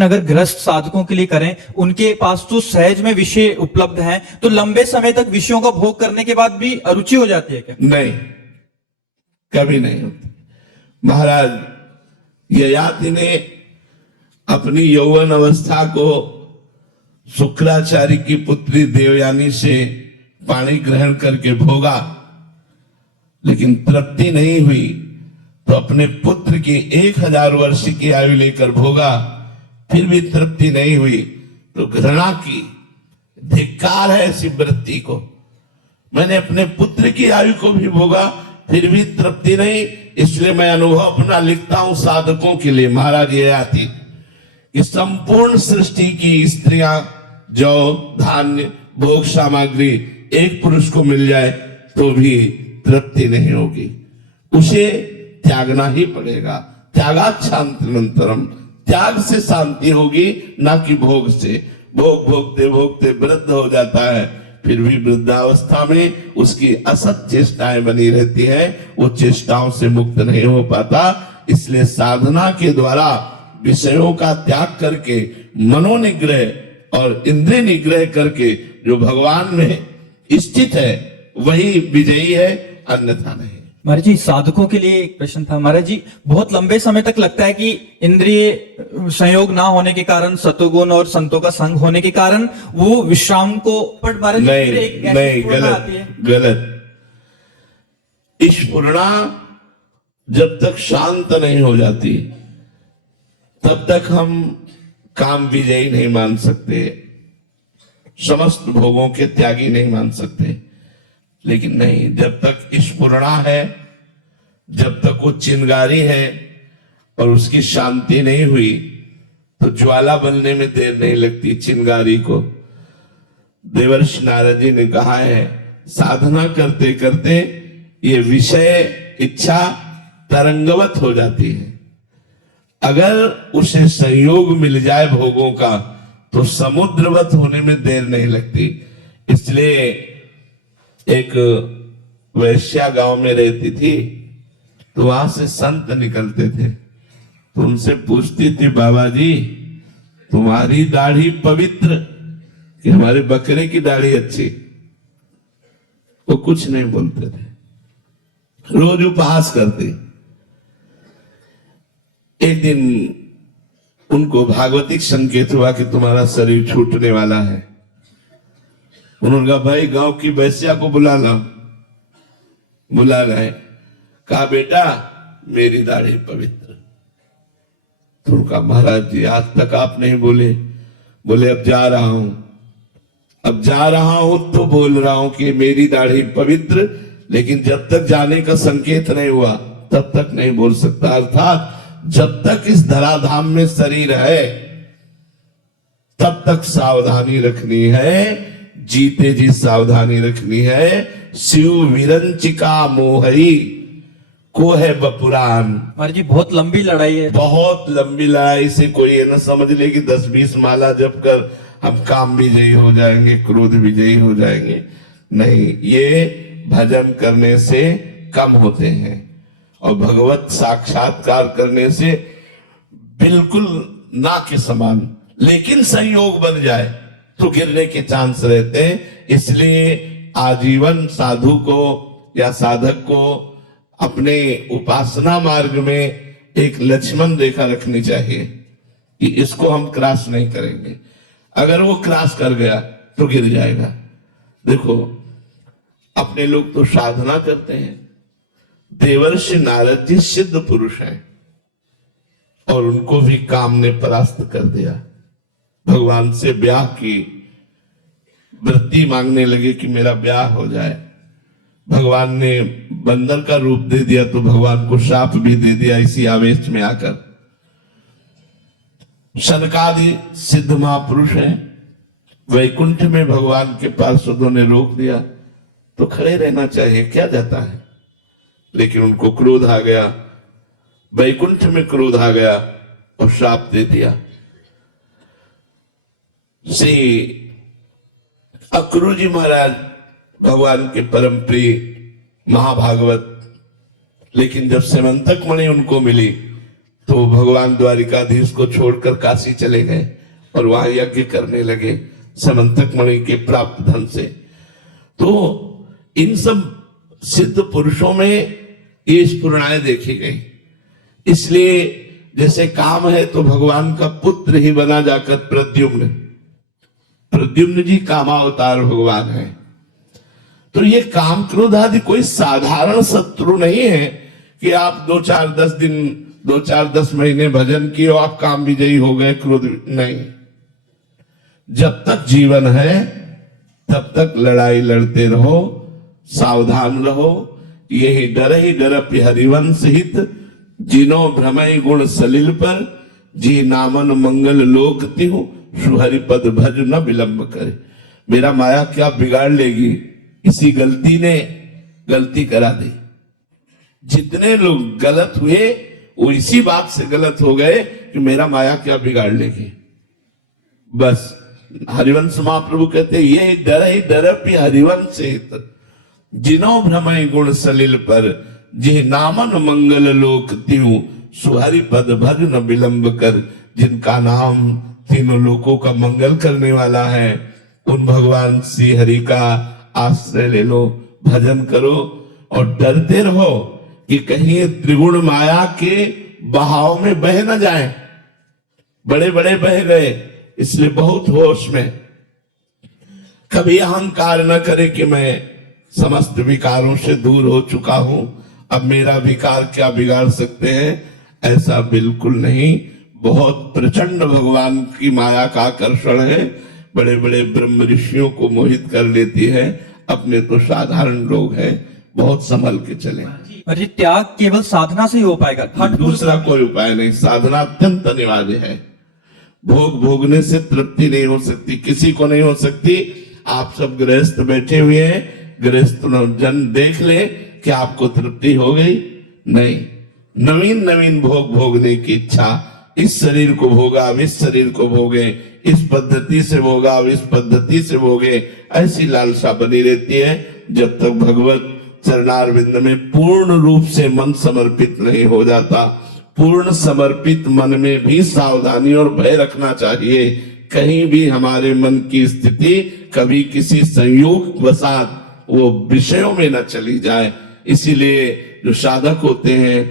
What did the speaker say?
अगर गृहस्थ साधकों के लिए करें, उनके पास तो सहज में विषय उपलब्ध हैं, तो लंबे समय तक विषयों का भोग करने के बाद भी अरुचि हो जाती है क्या? नहीं, कभी नहीं होती। महाराज ययाति ने अपनी यौवन अवस्था को शुक्राचार्य की पुत्री देवयानी से पानी ग्रहण करके भोगा, लेकिन तृप्ति नहीं हुई, तो अपने पुत्र की 1000 वर्ष की आयु लेकर भोगा, फिर भी तृप्ति नहीं हुई, तो घृणा की, धिक्कार है ऐसी वृत्ति को। मैंने अपने पुत्र की आयु को भी भोगा, फिर भी तृप्ति नहीं, इसलिए मैं अनुभव अपना लिखता हूं साधकों के लिए। महाराज ये आती कि संपूर्ण सृष्टि की स्त्रियां, जौ, धान्य, भोग सामग्री एक पुरुष को मिल जाए तो भी तृप्ति नहीं होगी, उसे त्यागना ही पड़ेगा। त्यागात् शान्तिरनन्तरम्, त्याग से शांति होगी, ना कि भोग से। भोग भोगते भोगते वृद्ध हो जाता है, फिर भी वृद्धावस्था में उसकी असत चेष्टाएं बनी रहती है, वो चेष्टाओं से मुक्त नहीं हो पाता। इसलिए साधना के द्वारा विषयों का त्याग करके मनोनिग्रह और इंद्रिय निग्रह करके जो भगवान में स्थित है वही विजयी है, अन्यथा नहीं। महाराज जी, साधकों के लिए एक प्रश्न था। महाराज जी, बहुत लंबे समय तक लगता है कि इंद्रिय संयोग ना होने के कारण, सतोगुण और संतों का संग होने के कारण वो विश्राम को, पर महाराज जी नहीं, गलत। ईश्वरना जब तक शांत नहीं हो जाती तब तक हम काम विजयी नहीं मान सकते, समस्त भोगों के त्यागी नहीं मान सकते। लेकिन नहीं, जब तक ईश्वरना है, जब तक वो चिंगारी है और उसकी शांति नहीं हुई, तो ज्वाला बनने में देर नहीं लगती चिंगारी को। देवर्षि नारद जी ने कहा है, साधना करते करते ये विषय इच्छा तरंगवत हो जाती है। अगर उसे संयोग मिल जाए भोगों का, तो समुद्रवत होने में देर नहीं लगती। इसलिए एक वैश्या गांव में रहती थी, तो वहां से संत निकलते थे, तो उनसे पूछती थी, बाबा जी तुम्हारी दाढ़ी पवित्र कि हमारे बकरे की दाढ़ी अच्छी? वो कुछ नहीं बोलते थे, रोज उपहास करते। एक दिन उनको भागवतिक संकेत हुआ कि तुम्हारा शरीर छूटने वाला है। उन्होंने कहा, भाई गांव की वैश्या को बुला ला। बुला रहे, कहा बेटा मेरी दाढ़ी पवित्र। तो उनका, महाराज जी आज तक आप नहीं बोले। बोले अब जा रहा हूं, अब जा रहा हूं तो बोल रहा हूं कि मेरी दाढ़ी पवित्र, लेकिन जब तक जाने का संकेत नहीं हुआ तब तक नहीं बोल सकता। अर्थात जब तक इस धराधाम में शरीर है तब तक सावधानी रखनी है, जीते जी सावधानी रखनी है। शिव विरंचिका मोहरी को है बपुरान। महाराज जी, बहुत लंबी लड़ाई है। बहुत लंबी लड़ाई से कोई ये न समझ ले कि 10-20 माला जप कर हम काम विजयी हो जाएंगे, क्रोध विजयी हो जाएंगे। नहीं, ये भजन करने से कम होते हैं और भगवत साक्षात्कार करने से बिल्कुल ना के समान। लेकिन संयोग बन जाए तो गिरने के चांस रहते हैं। इसलिए आजीवन साधु को या साधक को अपने उपासना मार्ग में एक लक्ष्मण रेखा रखनी चाहिए कि इसको हम क्रॉस नहीं करेंगे। अगर वो क्रॉस कर गया तो गिर जाएगा। देखो, अपने लोग तो साधना करते हैं। देवर्षि नारद जी सिद्ध पुरुष हैं और उनको भी काम ने परास्त कर दिया। भगवान से ब्याह की वृत्ति मांगने लगे कि मेरा ब्याह हो जाए। भगवान ने बंदर का रूप दे दिया तो भगवान को शाप भी दे दिया इसी आवेश में आकर। सनकादि सिद्ध महापुरुष हैं, वैकुंठ में भगवान के पार्षदों ने रोक दिया तो खड़े रहना चाहिए, क्या जाता है। लेकिन उनको क्रोध आ गया, वैकुंठ में क्रोध आ गया और श्राप दे दिया। श्री अक्रूर जी महाराज भगवान के परम प्रिय महाभागवत, लेकिन जब सेमंतक मणि उनको मिली तो भगवान द्वारिकाधीश को छोड़कर काशी चले गए और वहां यज्ञ करने लगे समंतक मणि के प्राप्त धन से। तो इन सब सिद्ध पुरुषों में ये स्फुरणाएं देखी गई। इसलिए जैसे काम है तो भगवान का पुत्र ही बना जाकर प्रद्युम्न, प्रद्युम्न जी कामावतार भगवान है। तो ये काम क्रोध आदि कोई साधारण शत्रु नहीं है कि आप 2-4-10 दिन 2-4-10 महीने भजन किए और आप काम विजयी हो गए। क्रोध नहीं, जब तक जीवन है तब तक लड़ाई लड़ते रहो, सावधान रहो। यही डरपि हरिवंश हित, जिनो भ्रमय गुण सलिल पर, जी नामन मंगल लोक तिहु, सुहरि पद भज न विलंब करे। मेरा माया क्या बिगाड़ लेगी, इसी गलती ने गलती करा दी। जितने लोग गलत हुए वो इसी बात से गलत हो गए कि मेरा माया क्या बिगाड़ लेगी। बस हरिवंश महाप्रभु कहते ये डरपि हरिवंश हित, जिनो भ्रमय गुण सलिल पर, जिह नामन मंगल लोक तिहु, सुहरि पद भज न विलंब कर। जिनका नाम तीनों लोकों का मंगल करने वाला है, उन भगवान श्री हरि का आश्रय ले लो, भजन करो और डरते रहो कि कहीं त्रिगुण माया के बहाव में बह न जाए। बड़े बड़े बह गए, इसलिए बहुत होश में। कभी अहंकार न करे कि मैं समस्त विकारों से दूर हो चुका हूं, अब मेरा विकार क्या बिगाड़ सकते हैं, ऐसा बिल्कुल नहीं। बहुत प्रचंड भगवान की माया का आकर्षण है, बड़े बड़े ब्रह्म ऋषियों को मोहित कर लेती है। अपने तो साधारण लोग हैं, बहुत संभल के चले। और ये त्याग केवल साधना से ही हो पाएगा, दूसरा कोई उपाय नहीं। साधना अत्यंत अनिवार्य है। भोग भोगने से तृप्ति नहीं हो सकती, किसी को नहीं हो सकती। आप सब गृहस्थ बैठे हुए हैं, गृहस्थ जन देख ले कि आपको तृप्ति हो गई? नहीं। नवीन नवीन भोग भोगने की इच्छा, इस शरीर को भोगा अब इस शरीर को भोगे, इस पद्धति से भोगा अब इस पद्धति से भोगे, ऐसी लालसा बनी रहती है जब तक भगवत चरणारविंद में पूर्ण रूप से मन समर्पित नहीं हो जाता। पूर्ण समर्पित मन में भी सावधानी और भय रखना चाहिए, कहीं भी हमारे मन की स्थिति कभी किसी संयोग वसात वो विषयों में न चली जाए। इसीलिए जो साधक होते हैं